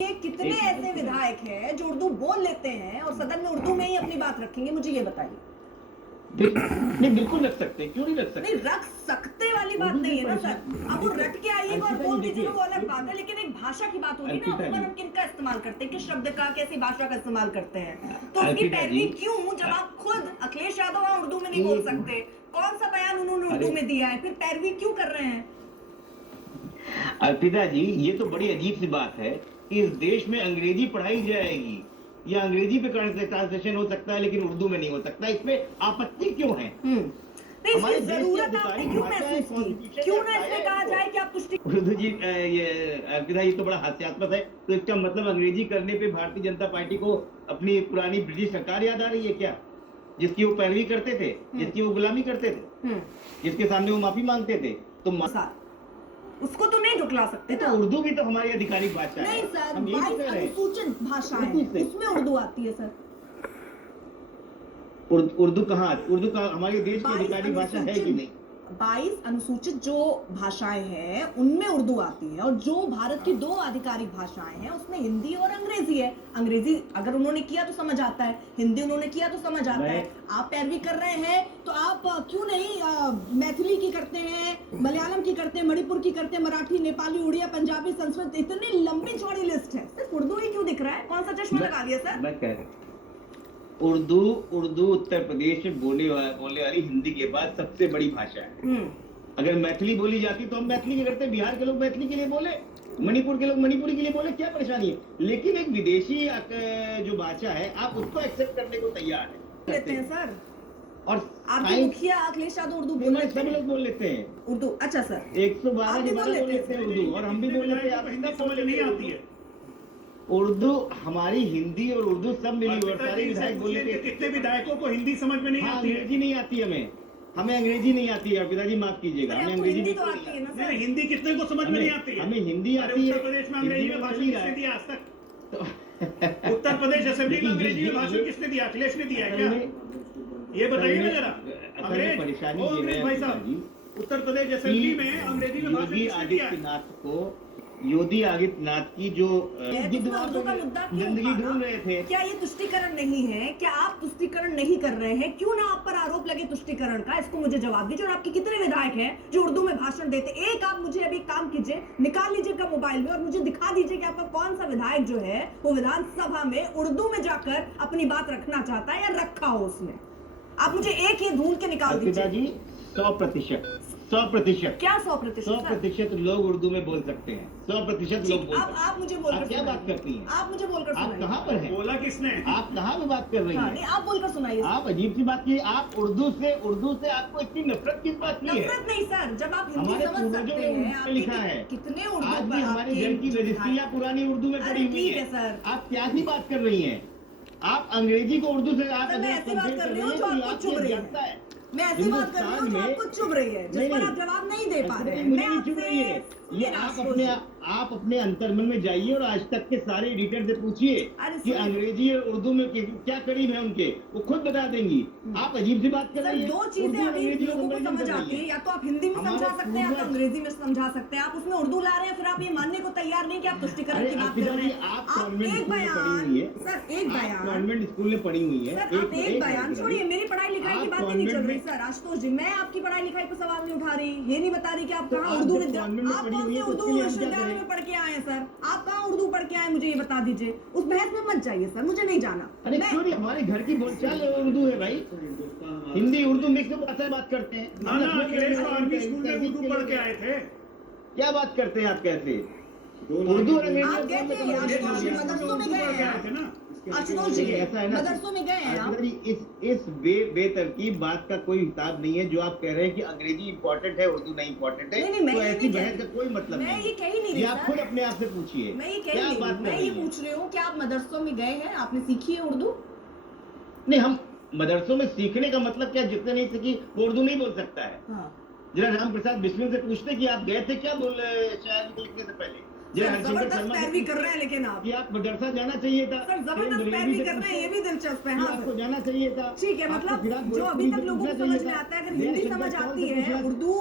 ये कितने ऐसे विधायक हैं जो उर्दू बोल लेते हैं और सदन में उर्दू में ही अपनी बात रखेंगे, मुझे ये बताइए। नहीं, बिल्कुल रख सकते हैं, क्यों नहीं रख सकते? नहीं, रख सकते वाली बात नहीं है ना सर। अब वो रट के आइएगा और बोल दीजिएगा, वो अलग बात है, लेकिन एक भाषा की बात होगी ना। अमूमन हम किनका इस्तेमाल करते हैं, किस शब्द का, कैसी भाषा का इस्तेमाल करते हैं, तो उसकी पैरवी क्यों जब आप खुद अखिलेश यादव वहां उर्दू में नहीं बोल सकते? कौन सा बयान उन्होंने उर्दू में दिया है, फिर पैरवी क्यों कर रहे हैं? अर्पिता जी, ये तो बड़ी अजीब सी बात है कि इस देश में अंग्रेजी पढ़ाई जाएगी या अंग्रेजी पे ट्रांसलेशन हो सकता है, लेकिन उर्दू में नहीं हो सकता। इसमें आपत्ति क्यों है? हमारी जरूरत आपने क्यों महसूस की? क्यों ना इसमें कहा जाए कि आप पुष्टि? उर्दू जी, ये अर्पिता, ये तो बड़ा हास्यास्पद है। तो इसका मतलब अंग्रेजी करने पे भारतीय जनता पार्टी को अपनी पुरानी ब्रिटिश सरकार याद आ रही है क्या, जिसकी वो पैरवी करते थे, जिसकी वो गुलामी करते थे, जिसके सामने वो माफी मांगते थे? तो उसको तो नहीं झुकला सकते तो उर्दू भी तो हमारी आधिकारिक भाषा है। नहीं सर, 22 अनुसूचित भाषाएं हैं, उसमें उर्दू आती है सर। उर्दू कहाँ? उर्दू का हमारे देश की आधिकारिक भाषा है कि नहीं? 22 अनुसूचित जो भाषाएं हैं उनमें उर्दू आती है, और जो भारत की 2 आधिकारिक भाषाएं हैं उसमें हिंदी और अंग्रेजी है। अंग्रेजी अगर उन्होंने किया तो समझ आता है, हिंदी उन्होंने किया तो समझ आता है। आप पैरवी कर रहे हैं तो आप क्यों नहीं मैथिली की करते हैं, मलयालम की करते हैं, मणिपुर की करते हैं, मराठी, नेपाली, उड़िया, पंजाबी, संस्कृत, इतनी लंबी चौड़ी लिस्ट है, सिर्फ उर्दू ही क्यों दिख रहा है? कौन सा चश्मा लगा लिया सर? मैं कह रहा उर्दू उत्तर प्रदेश में बोलने वाली हिंदी के बाद सबसे बड़ी भाषा है। अगर मैथिली बोली जाती तो हम मैथिली के करते, बिहार के लोग मैथिली के लिए बोले, मणिपुर के लोग मणिपुरी के लिए बोले, क्या परेशानी है? लेकिन एक विदेशी जो भाषा है, आप उसको एक्सेप्ट करने को तैयार है लेते हैं सर। और आपके मुखिया अखिलेश यादव उर्दू बोल लेते हैं, सब लोग बोल लेते हैं उर्दू। अच्छा सर, 112 के बोल लेते हैं उर्दू, और हम भी बोल लेते हैं। आप हिंदी समझ नहीं आती है। उर्दू हमारी हिंदी और उर्दू सब मिली हुई, सारे विधायक बोल लेते हैं। कितने विधायकों को हिंदी समझ में नहीं आती है? अंग्रेजी नहीं आती हमें अंग्रेजी नहीं आती है। पिताजी माफ कीजिएगा, हमें अंग्रेजी हिंदी तो आती है ना सर। हिंदी कितने को समझ में नहीं आती है? हमें हिंदी आती है। उत्तर प्रदेश में अंग्रेजी में भाषण किसने दिया आज तक? उत्तर प्रदेश असेंबली में अंग्रेजी में भाषण किसने दिया? अखिलेश ने दिया है क्या? ये बताइए ना जरा। अंग्रेज भाई साहब, उत्तर प्रदेश असेंबली में अंग्रेजी में भाषण किसने दिया? योगी आदित्यनाथ की जो उर्दू का मुद्दा जिंदगी ढूंढ रहे थे, क्या ये तुष्टिकरण नहीं है? क्या आप तुष्टिकरण नहीं कर रहे हैं? क्यों ना आप पर आरोप लगे तुष्टिकरण का? इसको मुझे जवाब दीजिए। और आपके कितने विधायक हैं जो उर्दू में भाषण देते? एक आप मुझे अभी काम कीजिए, निकाल लीजिएगा मोबाइल में और मुझे दिखा दीजिए कि आपका कौन सा विधायक जो है वो विधानसभा में उर्दू में जाकर अपनी बात रखना चाहता है या रखा हो उसने। आप मुझे एक ही ढूंढ के निकाल दीजिए। 100%। क्या 100%? 100% लोग उर्दू में बोल सकते हैं। 100% लोग बोल सकते हैं। आप मुझे बोलकर क्या बात करती हैं? आप मुझे बोलकर आप सुनाइए। कहाँ पर हैं? बोला किसने? आप कहाँ पे बात कर रही हैं? नहीं, आप बोलकर सुनाइए। आप अजीब सी बात की। आप उर्दू से आपको इतनी नफरत किस बात की है? नफरत नहीं सर, जब आप हिंदी हमारे समझ सकते हैं, आपने लिखा है कितने उर्दू आज भी पर हमारे आपके घर की रजिस्ट्रियाँ पुरानी उर्दू में पड़ी हुई ठीक है है सर। आप क्या सी बात कर रही हैं? आप अंग्रेजी को उर्दू से आप मैं ऐसी बात कर रही हूँ जो आपको चुभ रही है। मैं ऐसी बात कर रही हूँ जो आपको चुभ रही है, जिस पर आप जवाब नहीं दे पा रहे हैं। मुझे नहीं चुभ रही है ये। आप अपने अंतर्मन में जाइए और आज तक के सारे एडिटर से पूछिए कि अंग्रेजी और उर्दू में क्या करीब है उनके, वो खुद बता देंगी। आप अजीब सी बात कर रही हैं। 2 चीजें अभी लोगों को समझ आती है, या तो आप हिंदी में समझा सकते हैं या तो अंग्रेजी में समझा सकते हैं। आप उसमें उर्दू ला रहे हैं, फिर आप ये मानने को तैयार नहीं कि आप तुष्टिकरण की बात कर रहे हैं। आप एक बयान सर, एक बयान गवर्नमेंट स्कूल में पढ़ी हुई है सर, आप एक बयान छोड़िए, मेरी पढ़ाई लिखाई की बातें नहीं चल रही सर आशुतोष जी। मैं आपकी पढ़ाई लिखाई पर सवाल नहीं उठा रही, ये नहीं बता रही कि आप कहाँ उर्दू विद्यालय, आप कौन से उर्दू विश्वविद्यालय में पढ़ के आए हैं सर? आप कहाँ उर्दू पढ़ के आए, मुझे ये बता दीजिए। उस बहस में मत जाइए सर, मुझे नहीं जाना। अरे क्यों नहीं, हमारे घर की बोलचाल उर्दू है भाई। हिंदी उर्दू मिक्स भाषा बात करते हैं। अखिलेश आर्मी स्कूल में उर्दू पढ़ के आए थे। क्या बात करते हैं आप? कैसे उर्दू और अंग्रेजी मदरसों में गए हैं ना? आशुतोष जी ऐसा है ना, मदरसों में गए हैं आप? इस बेतरकीब बात का कोई हिसाब नहीं है जो आप कह रहे हैं कि अंग्रेजी इंपॉर्टेंट है उर्दू नहीं इंपॉर्टेंट है। नहीं, तो ऐसी बहस का कोई मतलब मैं ये कह ही नहीं रही, आप खुद अपने आप से पूछिए। मैं ये कह नहीं रही, मैं ये पूछ रही हूँ कि आप मदरसों में गए हैं, आपने सीखी है उर्दू? नहीं, हम मदरसों में सीखने का मतलब क्या, जिसने नहीं सीखी वो उर्दू नहीं बोल सकता है। जरा राम प्रसाद बिस्मिल से पूछते कि आप गए थे क्या शायद लिखने से पहले। जबरदस्त पैरवी कर रहे हैं, लेकिन आप मदरसा जाना चाहिए था सर, जबरदस्त पैरवी कर रहे हैं, ये भी दिलचस्प है। हाँ, आपको जाना चाहिए था। ठीक है, मतलब जो अभी तक लोगों को समझ में आता है, अगर हिंदी समझ आती है, उर्दू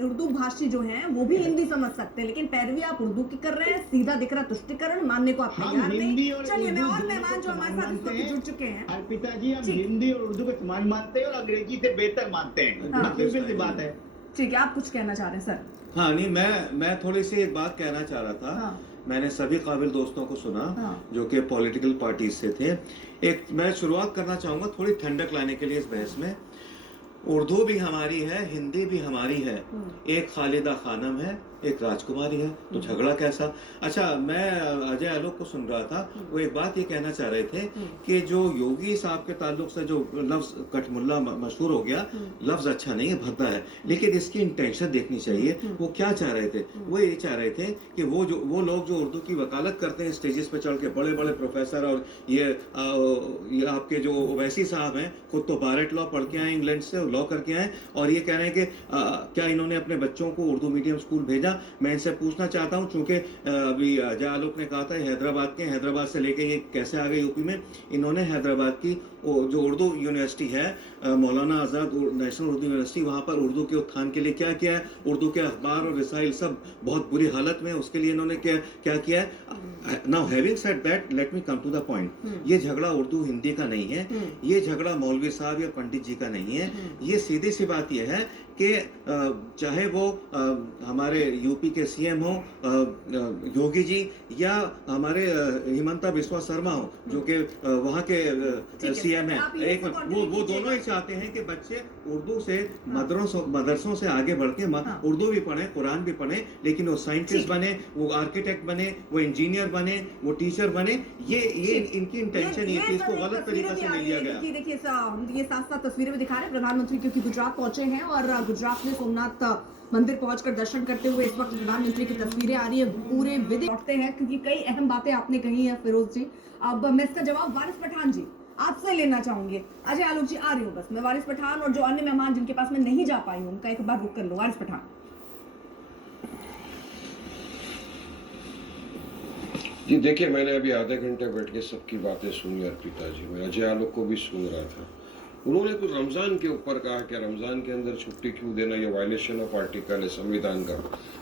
उर्दू भाषी जो हैं वो भी हिंदी समझ सकते हैं, लेकिन पैरवी आप उर्दू की कर रहे हैं, सीधा दिख रहा तुष्टिकरण, मानने को आप हम तैयार हिंदी नहीं। और चलिए मैं उर्दू और दोनों मेहमान को जो हमारे समान साथ इस मानते वक्त हैं। जुड़ चुके हैं। अर्पिता जी, हम ठीक। हिंदी और उर्दू को समान मानते हैं और अंग्रेजी से बेहतर मानते हैं। हाँ। बस सिंपल सी बात है। ठीक है, आप कुछ कहना चाह रहे हैं सर? हाँ नहीं, मैं थोड़ी सी एक बात कहना चाह रहा था। हाँ। मैंने सभी काबिल दोस्तों को सुना हाँ। जो कि पॉलिटिकल पार्टीज से थे। एक मैं शुरुआत करना चाहूँगा थोड़ी ठंडक लाने के लिए इस बहस में। उर्दू भी हमारी है, हिंदी भी हमारी है। एक खालिदा खानम है, एक राजकुमारी है, तो झगड़ा कैसा? अच्छा, मैं अजय आलोक को सुन रहा था, वो एक बात ये कहना चाह रहे थे कि जो योगी साहब के ताल्लुक से जो लफ्ज कठमुल्ला मशहूर हो गया, लफ्ज अच्छा नहीं है, भद्दा है, लेकिन इसकी इंटेंशन देखनी चाहिए। वो क्या चाह रहे थे? वो ये चाह रहे थे कि वो लोग जो उर्दू की वकालत करते हैं स्टेजेस पे चढ़ के, बड़े बड़े प्रोफेसर, और ये आपके जो ओवैसी साहब हैं, खुद तो बारेट लॉ पढ़ के आए इंग्लैंड से, लॉ करके आए, और ये कह रहे हैं कि क्या इन्होंने अपने बच्चों को उर्दू मीडियम स्कूल भेजा? मैं इनसे पूछना चाहता हूं, चूंकि अभी अजय आलोक ने कहा था हैदराबाद के, हैदराबाद से लेके ये कैसे आ गए यूपी में। इन्होंने हैदराबाद की जो उर्दू यूनिवर्सिटी है, मौलाना आज़ाद नेशनल उर्दू यूनिवर्सिटी, वहाँ पर उर्दू के उत्थान के लिए क्या किया है? उर्दू के अखबार और रसाइल सब बहुत बुरी हालत में, उसके लिए इन्होंने क्या किया है? Now having said that, let me come to the point. ये झगड़ा उर्दू हिंदी का नहीं है, ये झगड़ा मौलवी साहब या पंडित जी का नहीं है। ये सीधी सी बात यह है कि चाहे वो हमारे यूपी के सीएम हो योगी जी, या हमारे हिमंता बिस्वा शर्मा हो जो कि वहाँ के सीएम है, एक वो दोनों ही चाहते हैं कि बच्चे उर्दू से मदरसों से आगे बढ़ के उर्दू भी पढ़े, कुरान भी पढ़े, लेकिन वो साइंटिस्ट बने, वो आर्किटेक्ट बने, वो इंजीनियर बने, वो टीचर बने। ये इनकी इंटेंशन ये थी, इसको गलत तरीके से ले लिया गया। देखिए ये साथ साथ तस्वीरें भी दिखा रहे हैं प्रधानमंत्री, क्योंकि गुजरात पहुंचे हैं और गुजरात में सोमनाथ मंदिर पहुंचकर दर्शन करते हुए इस वक्त प्रधानमंत्री की तस्वीरें आ रही है। पूरे विधि लौटते हैं क्योंकि कई अहम बातें आपने कही हैं फिरोज जी। अब मैं इसका जवाब वारिस पठान जी आपसे लेना चाहूंगी। अजय आलोक जी आ रही हूँ, बस मैं वारिस पठान और जो अन्य मेहमान जिनके पास मैं नहीं जा पाई हूँ उनका एक बार रुक कर लो। वारिस पठान जी, देखिए, मैंने अभी आधे घंटे बैठ के सबकी बातें सुनी अर्पिता जी, मैं अजय आलोक को भी सुन रहा था। उन्होंने कुछ रमजान के ऊपर कहा कि रमजान के अंदर छुट्टी क्यों देना, ये वायलेशन ऑफ आर्टिकल है संविधान का।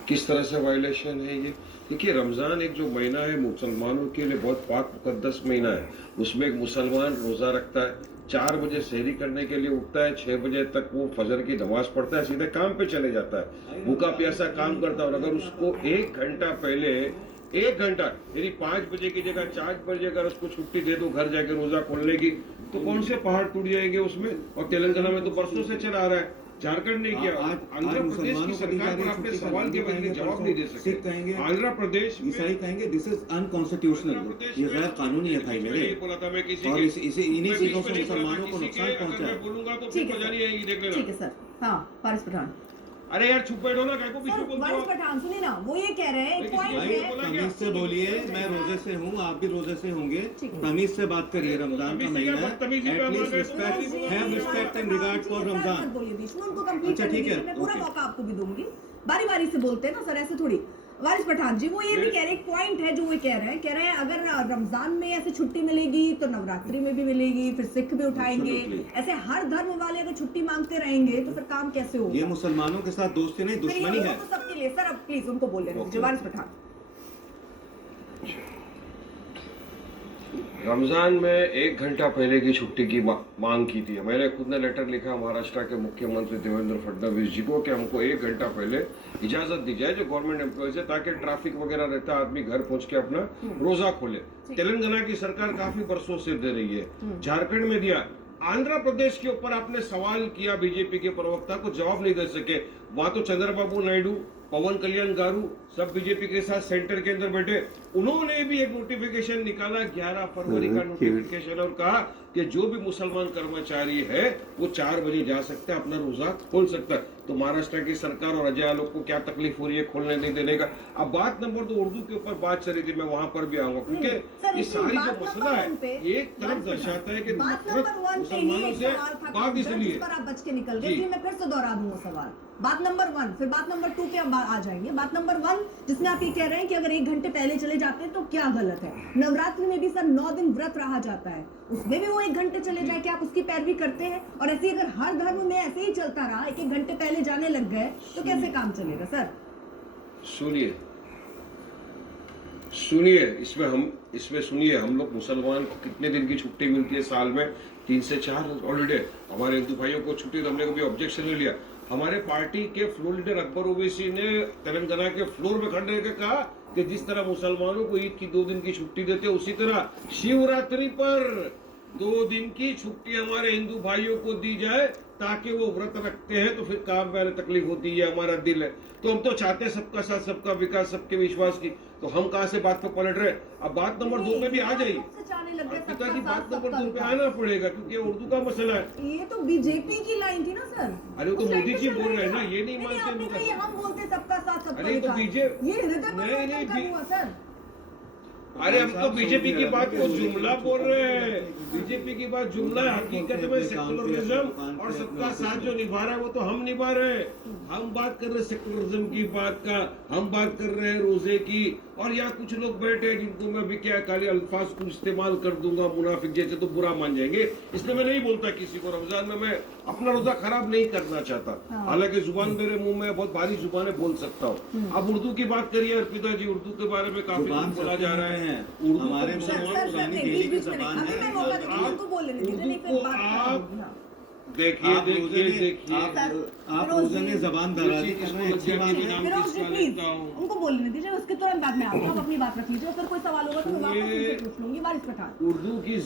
किस तरह से वायलेशन है ये? देखिए, रमजान एक जो महीना है मुसलमानों के लिए बहुत पाक मुकद्दस महीना है। उसमें एक मुसलमान रोजा रखता है, 4 बजे सहरी करने के लिए उठता है, 6 बजे तक वो फजर की नमाज पढ़ता है, सीधे काम पे चले जाता है, भूखा प्यासा काम करता है। और अगर उसको 1 घंटा पहले 1 घंटा यानी 5 बजे की जगह 4 बजे अगर उसको छुट्टी दे दो घर जाके रोजा खोलने की, तो कौन से पहाड़ टूट जाएंगे उसमें? और तेलंगाना में तो बरसों से चला आ रहा है, झारखंड ने किया। आंध्र प्रदेश की सरकार पर अपने सवाल के बदले जवाब नहीं दे सकते। आंध्र प्रदेश ईसाई कहेंगे दिस इज अनकॉन्स्टिट्यूशनल, ये गैर कानूनी है भाई मेरे। बोला था मैं किसी और के इसे इन्हीं चीजों से मुसलमानों को नुकसान पहुंचा है। बोलूंगा तो ठीक फिर है जानी आएगी, देख लेना। ठीक है सर। हाँ वारिस पठान, अरे यार चुप बैठो ना, काय को पीछे सर बोलते वारिस हो? पठान सुनिए ना, वो ये कह रहे हैं एक पॉइंट भाई है। तमीज से बोलिए, मैं रोजे से हूँ, आप भी रोजे से होंगे, ठीक है। तमीज से बात करिए। रमजान का महीना है, बदतमीजी पे एटलीस्ट हमारे respect, have respect and regard for Ramzan. मत बोलिए बीच में, उनको कंप्लीट अच्छा, करने ठीक है, दीजिए, मैं पूरा ओके। मौका आपको भी दूंगी। बारी बारी से बोलते हैं ना सर, ऐसे थोड़ी। वारिस पठान जी वो ये भी कह रहे हैं, एक पॉइंट है जो वो कह रहे हैं अगर रमजान में ऐसे छुट्टी मिलेगी तो नवरात्रि में भी मिलेगी, फिर सिख भी उठाएंगे। Absolutely. ऐसे हर धर्म वाले अगर छुट्टी मांगते रहेंगे तो फिर काम कैसे होगा? ये मुसलमानों के साथ दोस्ती नहीं, फिर ये दुश्मनी वो है। तो सबके लिए सर। अब प्लीज उनको बोलने दीजिए। Okay. वारिस पठान रमजान में 1 घंटा पहले की छुट्टी की मांग की थी। मैंने खुद ने लेटर लिखा महाराष्ट्र के मुख्यमंत्री देवेंद्र फडणवीस जी को कि हमको 1 घंटा पहले इजाजत दी जाए जो गवर्नमेंट एम्प्लॉयज है, ताकि ट्रैफिक वगैरह रहता है, आदमी घर पहुंच के अपना रोजा खोले। तेलंगाना की सरकार काफी बरसों से दे रही है, झारखंड में दिया। आंध्र प्रदेश के ऊपर आपने सवाल किया, बीजेपी के प्रवक्ता को जवाब नहीं दे सके। वहां तो चंद्रबाबू नायडू, पवन कल्याण गारू सब बीजेपी के साथ सेंटर के अंदर बैठे, उन्होंने भी एक नोटिफिकेशन निकाला 11 फरवरी का नोटिफिकेशन, और कहा कि जो भी मुसलमान कर्मचारी है वो 4 बजे जा सकता है, अपना रोजा खोल सकता है। तो महाराष्ट्र की सरकार और अजय आलोक को क्या तकलीफ हो रही है खोलने नहीं देने का? अब बात नंबर 2 उर्दू के ऊपर बात चली थी, मैं वहां पर भी आऊंगा, क्योंकि ये सारी जो मसला है एक तरफ दर्शाता है कि नफरत मुसलमानों से बात इसलिए आप बच के निकल गए, इसलिए मैं फिर से दोहरा दूंगा सवाल। बात नंबर 1, फिर बात नंबर 2 पे हम आ जाएंगे। बात नंबर 1 जिसमें आप ये कह रहे हैं कि अगर 1 घंटे पहले चले जाते हैं तो क्या गलत है? नवरात्रि में भी सर 9 दिन व्रत रहा जाता है, उसमें भी वो 1 घंटे चले जाए, क्या आप उसकी पैरवी करते हैं? और ऐसे अगर हर धर्म में ऐसे ही चलता रहा, 1 घंटे पहले ले जाने लग गए तो कैसे काम चलेगा सर? सुनिए सुनिए इसमें सुनिए, हम लोग मुसलमान को कितने दिन की छुट्टी मिलती है साल में? 3 से 4 हॉलीडे। हमारे हिंदू भाइयों को छुट्टी, तो हमने कभी ऑब्जेक्शन नहीं लिया। हमारे पार्टी के फ्लोर लीडर अकबर ओवैसी ने तेलंगाना के फ्लोर में खड़े होकर कहा कि जिस तरह मुसलमानों को ईद की 2 दिन की छुट्टी देते हैं, उसी तरह शिवरात्रि पर 2 दिन की छुट्टी हमारे हिंदू भाइयों को दी जाए, ताकि वो व्रत रखते हैं तो फिर काम में तकलीफ होती है। हमारा दिल है, तो हम तो चाहते हैं सबका साथ, सबका विकास, सबके विश्वास की। तो हम कहाँ से बात पे पलट रहे? अब बात नंबर 2 में भी आ जाइए। पिताजी, बात नंबर 2 पे आना पड़ेगा, क्योंकि उर्दू का मसला है। ये तो बीजेपी की लाइन थी ना सर? अरे वो तो मोदी जी बोल रहे हैं ना, ये नहीं मानते आपने कही हम बोलते सबका साथ सबका अरे तो विकास। बीजेपी, ये हृदय नहीं, कब हुआ सर? अरे हम तो बीजेपी की बात को जुमला बोल रहे हैं। बीजेपी की बात जुमला है, हकीकत में सेकुलरिज्म और सबका साथ जो निभा रहा है वो तो हम निभा रहे हैं। हम बात कर रहे हैं सेकुलरिज्म की बात का, हम बात कर रहे हैं रोजे की। और यहाँ कुछ लोग बैठे हैं जिनको मैं भी क्या काले अल्फाज को इस्तेमाल कर दूंगा, मुनाफिक जैसे, तो बुरा मान जाएंगे, इसलिए मैं नहीं बोलता किसी को। रमजान में मैं अपना रोजा खराब नहीं करना चाहता, हालांकि जुबान मेरे मुंह में बहुत भारी जुबान बोल सकता हूँ। अब उर्दू की बात करिए अर्पिता जी, उर्दू के बारे में काफी बोला जा रहा है। उर्दू हमारे को मुसलमान पुरानी दिल्ली की जबान है। उर्दू को आप देखिए आप रोजे में जबान दराजी कर रहे हैं, अच्छी बात है। उनको बोलने दीजिए, उसके तुरंत बाद में आप अपनी बात रख लीजिए, फिर कोई सवाल होगा तो मैं वापस उनसे पूछ लूंगी। वारिस पठान, उर्दू की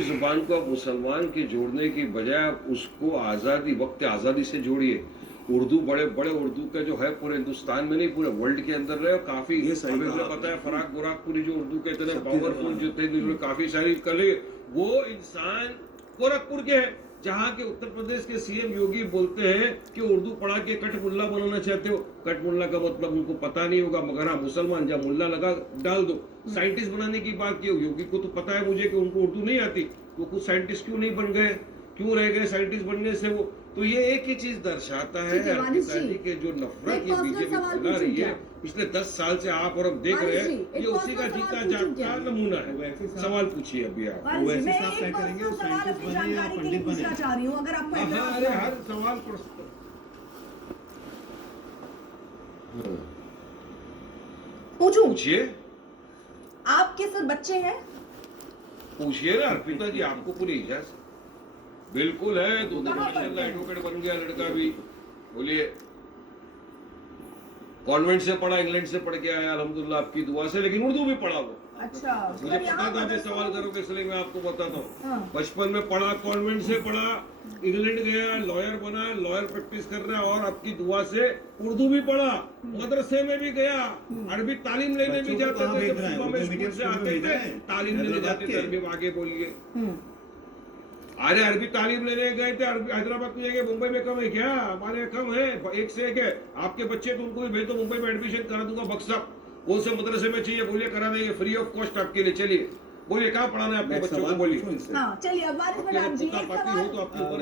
जुबान को आप मुसलमान के जोड़ने की बजाय आप उसको आजादी, वक्त आजादी से जोड़िए। उर्दू बड़े उर्दू का जो है पूरे हिंदुस्तान में नहीं, पूरे वर्ल्ड के अंदर रहे। काफी हमें पता है फराक गोरखपुरी जो उर्दू के इतने पावरफुल जो थे, जिन्होंने काफी सारी कले, वो इंसान गोरखपुर के हैं, जहाँ के उत्तर प्रदेश के सीएम योगी बोलते हैं कि उर्दू पढ़ा के कट मुल्ला बनाना चाहते हो। कट मुल्ला का मतलब उनको पता नहीं होगा, मगर हाँ मुसलमान जहाँ मुल्ला लगा डाल दो। साइंटिस्ट बनाने की बात की, योगी को तो पता है मुझे कि उनको उर्दू नहीं आती, वो कुछ साइंटिस्ट क्यों नहीं बन गए, क्यों रह गए साइंटिस्ट बनने से वो? तो ये एक ही चीज दर्शाता है कि जो नफरत ये बीजेपी फैला रही है पिछले 10 साल से, आप और अब देख रहे हैं, ये उसी का जीता जागता नमूना है। सवाल पूछिए अभी आप। वैसे साहब तय करेंगे वो साइंटिस्ट बने या पंडित बने। अरे हर सवाल पर पूछिए, आपके सर बच्चे हैं? पूछिए ना अर्पिता जी, आपको पूरी इजाजत बिल्कुल है। 2 दिन माशाल्लाह एडवोकेट बन गया लड़का भी। बोलिए, कॉन्वेंट से पढ़ा, इंग्लैंड से पढ़ के आया अल्हम्दुलिल्लाह आपकी दुआ से, लेकिन उर्दू भी पढ़ा वो। अच्छा, मुझे पता था आप सवाल करोगे, इसलिए मैं आपको बताता हूँ। बचपन में पढ़ा, कॉन्वेंट से पढ़ा, इंग्लैंड गया, लॉयर बना, लॉयर प्रैक्टिस कर रहा है, और आपकी दुआ से उर्दू भी पढ़ा, मदरसे में भी गया, अरबी तालीम लेने भी जाते थे, जब सुबह में स्कूल से आते थे तालीम लेने जाते थे। अरबी आगे बोलिए, अरे अरबी तालीम लेने गए थे, हैदराबाद में गए, मुंबई में कम है क्या? हमारे यहाँ कम है, 1 से 1 है। आपके बच्चे तो उनको भी भेज दो, मुंबई में एडमिशन करा दूंगा बक्सा, कौन से मदरसे में चाहिए बोलिए, करा देंगे फ्री ऑफ कॉस्ट आपके लिए। चलिए बोलिए, कहाँ पढ़ाना है आपके बच्चों को, बोलिए। चलिए अब वारिस पठान जी, एक सवाल हो तो आपके ऊपर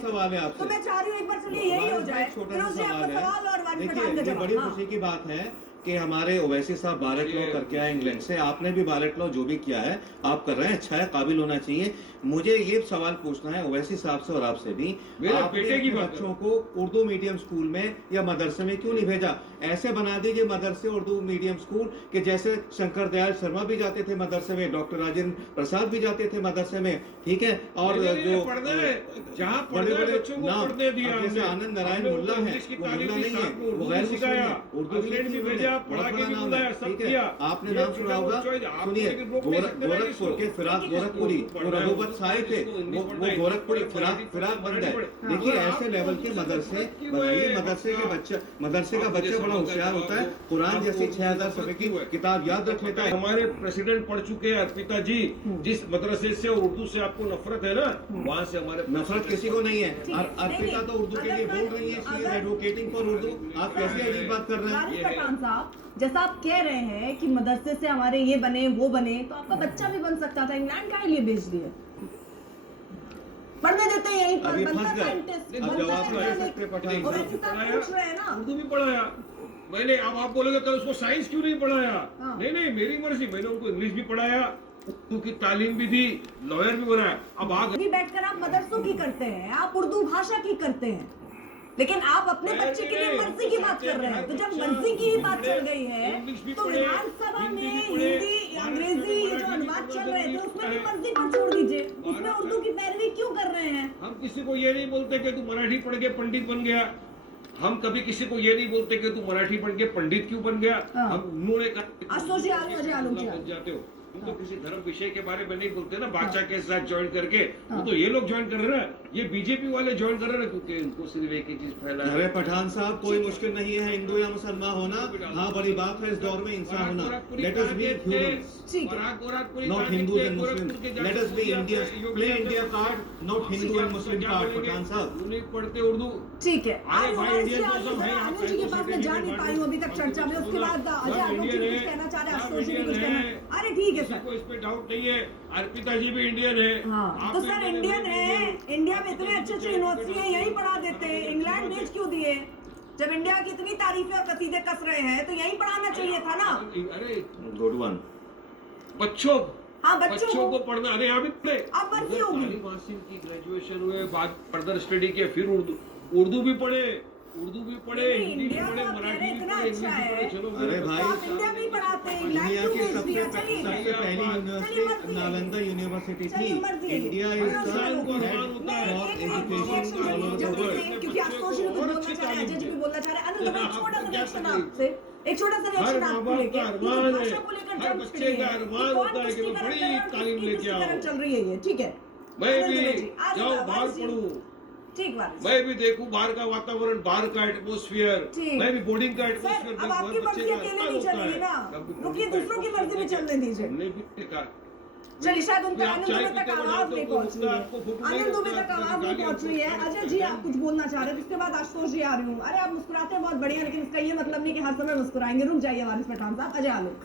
सवाल है आपसे। तो मैं चाह रही हूँ एक बार सुनिए, यही हो जाए, फिरोज जी आपका सवाल और वारिस पठान का देखिए, बड़ी जवाब। खुशी की बात है कि हमारे ओवैसी साहब बैलेट लॉ करके आए इंग्लैंड से। आपने भी बैलेट लॉ जो भी किया है आप कर रहे हैं, अच्छा है, काबिल होना चाहिए। मुझे ये सवाल पूछना है ओवैसी साहब से और आपसे भी, आपने अपने बच्चों को उर्दू मीडियम स्कूल में या मदरसे में क्यों नहीं भेजा? ऐसे बना दीजिए मदरसे उर्दू मीडियम स्कूल कि जैसे शंकर दयाल शर्मा भी जाते थे मदरसे में, डॉक्टर राजेंद्र प्रसाद भी जाते थे मदरसे में, ठीक है। और जो बड़े बड़े नाम जैसे आनंद नारायण मुल्ला है, वो मुल्ला नहीं है, वो गैर मुस्लिम है, उर्दू आपने नाम सुना होगा। सुनिए, गोरखपुर के फिराक गोरखपुरी, वो रघुवत साए थे, वो गोरखपुरी फिराक बन गए। देखिए, ऐसे लेवल के मदरसे बनाइए। मदरसे का बच्चा बड़ा होशियार होता है, कुरान जैसी 6000 सफ़े की किताब याद रख लेता है। हमारे प्रेसिडेंट पढ़ चुके हैं अर्पिता जी, जिस मदरसे से उर्दू से आपको नफरत है ना, वहाँ से हमारे नफरत किसी को नहीं है। और अर्पिता तो उर्दू के लिए बोल रही है, she is advocating for Urdu. आप कैसे अजीब बात कर रहे हैं? जैसा आप कह रहे हैं कि मदरसे से हमारे ये बने वो बने, तो आपका बच्चा भी बन सकता था। इंग्लैंड काहे लिए भेज दिए? पढ़ने देते हैं यहीं पर, अभी बनता फंस गए। साइंटिस्ट, अब बनता जवाब नहीं है। सकते पठान। और ऐसी बात पूछ रहे हैं ना, उर्दू भी पढ़ाया मैंने। अब आप बोलोगे तो उसको साइंस क्यों नहीं पढ़ाया? नहीं, मेरी मर्जी, मैंने उनको इंग्लिश भी पढ़ाया, उर्दू की तालीम भी दी, लॉयर भी बना है। अब आगे अभी बैठकर आप मदरसों की करते हैं, आप उर्दू भाषा की करते हैं, लेकिन आप अपने बच्चे के लिए मर्जी की बात कर रहे हैं। तो जब मर्जी की ही बात चल गई है तो विधानसभा में हिंदी अंग्रेजी ये जो अनुवाद चल रहे थे उसमें भी मर्जी पर छोड़ दीजिए, उसमें उर्दू की पैरवी क्यों कर रहे हैं? हम किसी को ये नहीं बोलते कि तू मराठी पढ़ के पंडित बन गया। हम कभी किसी को ये नहीं बोलते कि तू मराठी पढ़ के पंडित क्यों बन गया। हम उन्होंने कहा आशुतोष जी, अजय आलोक जी, बन जाते हो। हम तो किसी धर्म विषय के बारे में नहीं बोलते ना, बादशाह के साथ ज्वाइन करके। वो तो ये लोग ज्वाइन कर रहे हैं ना, ये बीजेपी वाले ज्वाइन कर रहे हैं, क्योंकि इनको सिर्फ एक ही चीज फैला है। अरे पठान साहब, कोई मुश्किल नहीं है हिंदू या मुसलमान होना। हाँ, बड़ी बात है इस दौर में इंसान होना। Let us B humans, not Hindus and Muslims. Let us be Indians. Play India card, not Hindu and Muslim card, Pathan साहब। नहीं पढ़ते उर्दू। ठीक है, अरे आप भाई, हमारे इंडियन से तो सब है, आनंद जी के पास मैं जा नहीं पाई हूँ अभी तक चर्चा में। उसके बाद अजय आलोक जी कुछ कहना चाह रहे हैं, आशुतोष जी भी कुछ कहना। अरे ठीक है सर, को इस पे डाउट नहीं है। अर्पिता जी भी इंडियन है। हाँ तो सर इंडियन है, इंडिया में इतने अच्छे अच्छे यूनिवर्सिटी है, यही पढ़ा देते हैं। इंग्लैंड भेज क्यों दिए? जब इंडिया की इतनी तारीफें और कसीदे कस रहे हैं तो यही पढ़ाना चाहिए था ना। अरे गुड वन। बच्चों हाँ, बच्चों को पढ़ना। अरे यहाँ भी पढ़े। अब मर्जी होगी। वासिम की ग्रेजुएशन हुए, बाद फर्दर स्टडी किए, फिर उर्दू भी पढ़े, हिंदी भी पढ़े, मराठी भी पढ़े, इंग्लिश भी पढ़े। चलो अरे भाई, आप इंडिया में ही पढ़ाते हैं, इंग्लैंड दुनिया क्यों की भेज दिया? सबसे चलिए पहली यूनिवर्सिटी नालंदा यूनिवर्सिटी थी। इंडिया इज क्योंकि आशुतोष जी भी कुछ बोलना चाह रहे हैं, अजय जी भी बोलना चाह रहे हैं। अनिल, एक छोटा सा रिएक्शन आपसे, एक छोटा सा रिएक्शन आपको लेके, भाषा को लेकर जब बच्चे का अरमान होता है कि वो बड़ी तालीम लेके आओ। चल रही है ये, ठीक है। मैं भी जाऊँ बाहर पढ़ूँ, ठीक बात। मैं भी देखूं बाहर का वातावरण, बाहर का एटमोस्फियर, मैं भी बोर्डिंग का एटमोस्फियर अब आपकी मर्जी अकेले नहीं चलेगी ना, रुकिए, दूसरों की मर्जी में चलने दीजिए। चलिए, शायद उनका आनंद दुबे तक आवाज नहीं पहुंच रही है, आनंद दुबे तक आवाज नहीं पहुंच रही है। अजय जी, आप कुछ बोलना चाह रहे थे, उसके बाद आशुतोष जी आ रही हूँ। अरे आप मुस्कुराते हैं बहुत बढ़िया, लेकिन इसका ये मतलब नहीं कि हर समय मुस्कुराएंगे। रुक जाइए वारिस पठान साहब। अजय आलोक।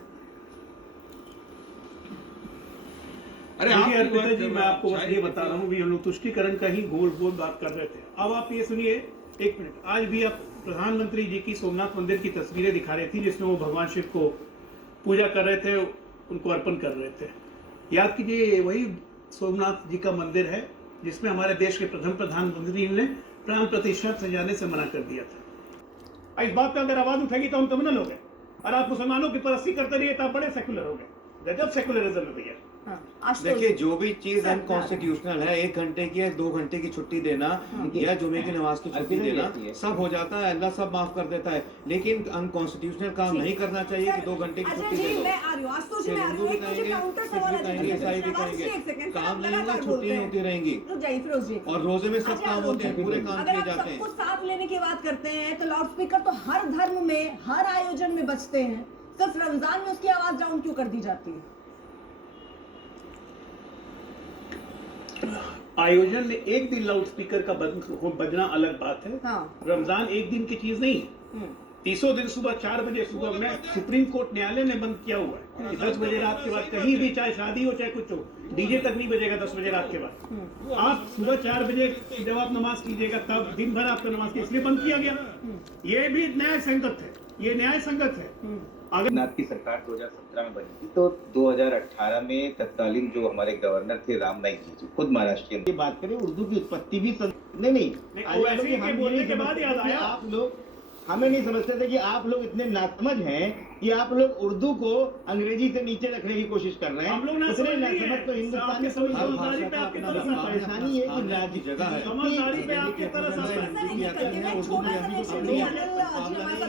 अरे अर्पिता जी, मैं आपको बस ये बता रहा हूँ, भी हम लोग तुष्टिकरण का ही गोल गोल बात कर रहे थे। अब आप ये सुनिए एक मिनट। आज भी आप प्रधानमंत्री जी की सोमनाथ मंदिर की तस्वीरें दिखा रही थी, जिसमें वो भगवान शिव को पूजा कर रहे थे, उनको अर्पण कर रहे थे। याद कीजिए, वही सोमनाथ जी का मंदिर है जिसमें हमारे देश के प्रथम प्रधानमंत्री ने प्राण प्रतिष्ठा सजाने से मना कर दिया था। इस बात पे अगर आवाज उठेगी तो हम कम्युनल हो गए, और आप मुसलमानों की परस्ती करते रहिए तो आप बड़े सेकुलर हो गए। गजब सेकुलरिज्म है भैया। देखिए, जो भी चीज अनकॉन्स्टिट्यूशनल है, 1 घंटे की या 2 घंटे की छुट्टी देना या जुमे की नमाज की छुट्टी देना, सब हो जाता है, अल्लाह सब माफ कर देता है। लेकिन अनकॉन्स्टिट्यूशनल काम नहीं करना चाहिए कि 2 घंटे की छुट्टी दे दो। हिंदू भी कहेंगे, ईसाई भी कहेंगे, काम नहीं होगा, छुट्टियां होती रहेंगी, और रोजे में सब काम होते हैं, पूरे काम किए जाते हैं। साथ लेने की बात करते हैं तो लाउड स्पीकर तो हर धर्म में, हर आयोजन में बजते हैं, सिर्फ रमजान में उसकी आवाज डाउन क्यों कर दी जाती है? आयोजन में एक दिन लाउड स्पीकर का बजना अलग बात है। हाँ। रमजान एक दिन की चीज नहीं है। 30 दिन सुबह 4 बजे सुबह में सुप्रीम कोर्ट न्यायालय ने बंद किया हुआ है। 10 बजे रात के बाद कहीं भी, चाहे शादी हो चाहे कुछ हो, डीजे तक नहीं बजेगा 10 बजे रात के बाद। आप सुबह 4 बजे जब आप नमाज कीजिएगा तब दिन भर आपका नमाज की, इसलिए बंद किया गया। ये भी न्याय संगत है, ये न्याय संगत है। अगर नाथ की सरकार 2017 में बनी थी तो 2018 में तत्कालीन जो हमारे गवर्नर थे राम नाईक जी, खुद महाराष्ट्र की बात करें, उर्दू की उत्पत्ति भी नहीं बोलने के बाद याद आया, आप लोग हमें नहीं समझते थे कि आप लोग इतने नासमझ हैं कि आप लोग उर्दू को अंग्रेजी से नीचे रखने की कोशिश कर रहे हैं। हम लोग नासमझ तो हिंदुस्तान में समझदारी पे आपकी तरफ से परेशानी है कि राज्य की जगह है, समझदारी पे आपकी तरफ से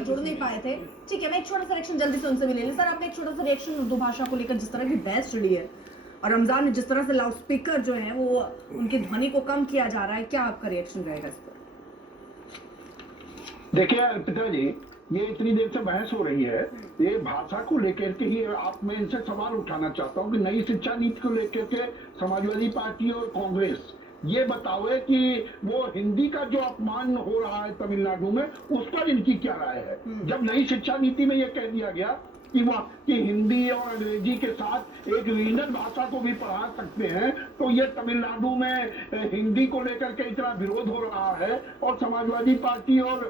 जुड़ नहीं पाए थे। ठीक है, मैं एक छोटा सा रिएक्शन जल्दी से उनसे भी ले लें। सर, आपने एक छोटा सा रिएक्शन उर्दू भाषा को लेकर, जिस तरह की बहस छिड़ी है और रमजान में जिस तरह से लाउड स्पीकर जो है वो उनकी ध्वनि को कम किया जा रहा है, क्या आपका रिएक्शन रहेगा इस पर? देखिए अर्पिता जी, ये इतनी देर से बहस हो रही है, ये भाषा को लेकर के ही आप, मैं इनसे सवाल उठाना चाहता हूँ कि नई शिक्षा नीति को लेकर के समाजवादी पार्टी और कांग्रेस ये बताओ कि वो हिंदी का जो अपमान हो रहा है तमिलनाडु में, उस पर इनकी क्या राय है? जब नई शिक्षा नीति में ये कह दिया गया कि हिंदी और अंग्रेजी के साथ एक रीजनल भाषा को भी पढ़ा सकते हैं, तो ये तमिलनाडु में हिंदी को लेकर के इतना विरोध हो रहा है। और समाजवादी पार्टी और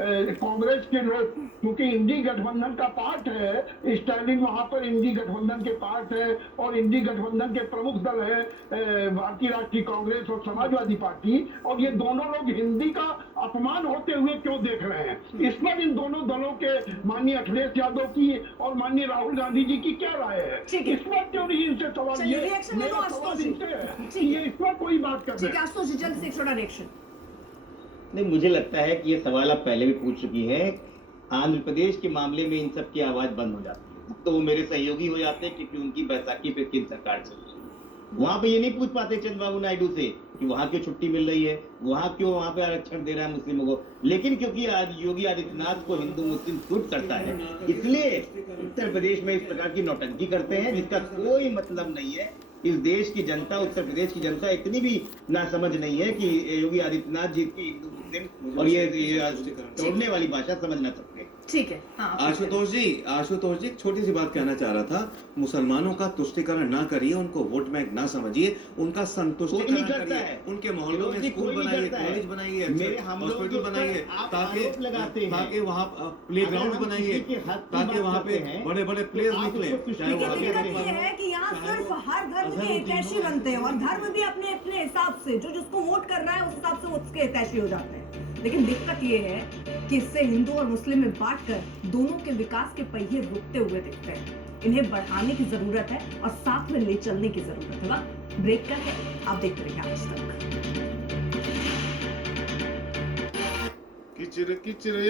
कांग्रेस के लोग, क्योंकि इंडी गठबंधन का पार्ट है, स्टालिन वहां पर इंडी गठबंधन के पार्ट है, और इंडी गठबंधन के प्रमुख दल है भारतीय राष्ट्रीय कांग्रेस और समाजवादी पार्टी, और ये दोनों लोग हिंदी का अपमान होते हुए क्यों देख रहे हैं? इस पर इन दोनों दलों के माननीय अखिलेश यादव की और माननीय राहुल गांधी जी की क्या राय है? ठीक है। इस पर क्यों नहीं इनसे सवाल? चलिए, ये रिएक्शन ले लो मेरा आशुतोष सवाल जी। इनसे है ठीक कि ये है। इस पर कोई बात कर ठीक रहे है हैं। आशुतोष जी, जल्द से एक छोटा रिएक्शन। नहीं, मुझे लगता है कि ये सवाल आप पहले भी पूछ चुकी हैं। आंध्र प्रदेश के मामले में इन सब की आवाज बंद हो जाती है, तो वो मेरे सहयोगी हो जाते हैं, क्योंकि उनकी बैसाखी पे किन सरकार चल रही है। वहां पे ये नहीं पूछ पाते चंद्रबाबू नायडू से कि वहां क्यों छुट्टी मिल रही है, वहां क्यों वहां पे आरक्षण दे रहा है मुस्लिमों को। लेकिन क्योंकि आज योगी आदित्यनाथ को हिंदू मुस्लिम सूट करता है, इसलिए उत्तर प्रदेश में इस प्रकार की नौटंकी करते हैं, जिसका कोई मतलब नहीं है। इस देश की जनता, उत्तर प्रदेश की जनता इतनी भी नासमझ नहीं है कि योगी आदित्यनाथ जी की हिंदू मुस्लिम और ये तोड़ने वाली भाषा समझ ना सकते। ठीक है, हाँ, आशुतोष जी एक छोटी सी बात कहना चाह रहा था। मुसलमानों का तुष्टिकरण ना करिए, उनको वोट बैंक ना समझिए, उनका संतुष्टिकरण करिए। उनके मोहल्लों में स्कूल बनाइए, कॉलेज बनाइए, हॉस्पिटल बनाइए, ताकि वहाँ प्ले ग्राउंड बनाइए, ताकि वहाँ पे बड़े बड़े प्लेयर्स निकले। चाहे वो लेकिन दिक्कत ये है कि यहाँ सिर्फ हर धर्म के हितैषी बनते हैं, और धर्म भी अपने अपने हिसाब से, जो जिसको वोट करना है उस हिसाब से उसके हितैषी हो जाते हैं। लेकिन दिक्कत ये है कि इससे हिंदू और मुस्लिम में बांटकर दोनों के विकास के पहिए रुकते हुए दिखते हैं। इन्हें बढ़ाने की जरूरत है और साथ में ले चलने की जरूरत है। वक्त ब्रेक करके आप देखते रहिए आज तक। किचर किचर